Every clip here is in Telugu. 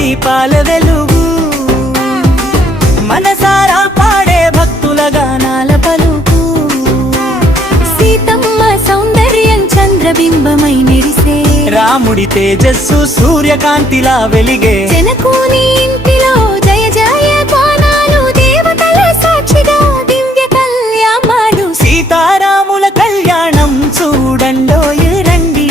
దీపాల వెలుగు మనసారా పాడే భక్తుల గానాల పలుకు సీతమ్మ సౌందర్యం చంద్రబింబమై మెరిసే రాముడి తేజస్సు సూర్యకాంతిలా వెలిగే జనకుని ఇంటిలో జయ జయ గానాలు దేవతల సాక్షిగా దివ్య కళ్యాణాలు సీతారాముల కళ్యాణం చూడండోయ్ రండి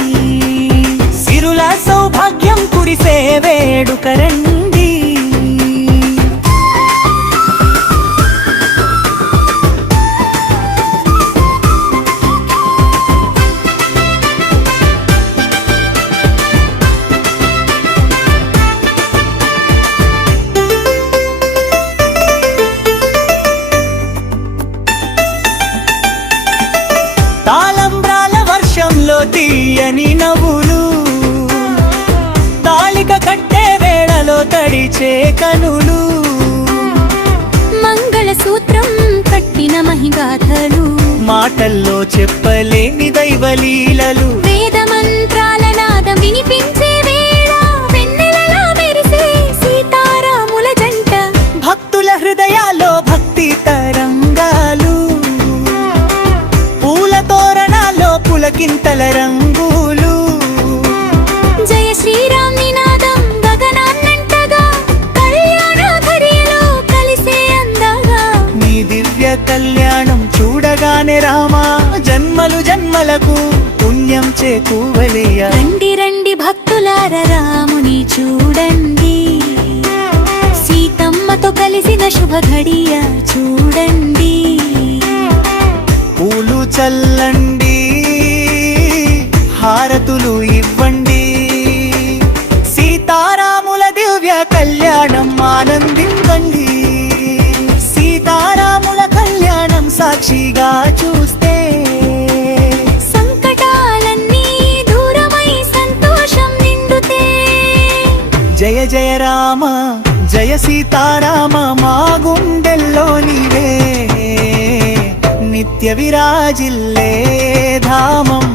సిరుల సౌభాగ్యం కురిసే వేడుక రండి తాళంబ్రాల వర్షంలో తీయని నవ్వులు తాళిక కట్టే వేళలో తడిచే కనులు మంగళసూత్రం కట్టిన మహిగాథలు మాటల్లో చెప్పలేని దైవలీలలు వేద మంత్రాల నాదం వినిపించే వేళ వెన్నెలలా మెరిసే సీతారాముల జంట భక్తుల హృదయాల్లో భక్తి తరంగాలు పూల తోరణాల్లో పులకింతల రంగులు జయ శ్రీరామ్ నినాదం గగనాన్నంటగా కళ్యాణ ఘడియలో కలిసే అందగా నీ దివ్య కళ్యాణం చూడగానే రామా జన్మలు జన్మలకు పుణ్యం చేకూవలేయ రండి రండి భక్తులార రాముని చూడండి సీతమ్మతో కలిసిన శుభ ఘడియ చూడండి పూలు చల్లండి హారతులు ఇవ్వండి సీతారాముల దివ్య కళ్యాణం ఆనందించండి సీతారాముల కళ్యాణం సాక్షిగా చూస్తే సంకటాలన్నీ దూరమై సంతోషం నిండుతే జయ జయ రామ జయ సీతారామ మా గుండెల్లో నీవే నిత్య విరాజిల్లే ధామం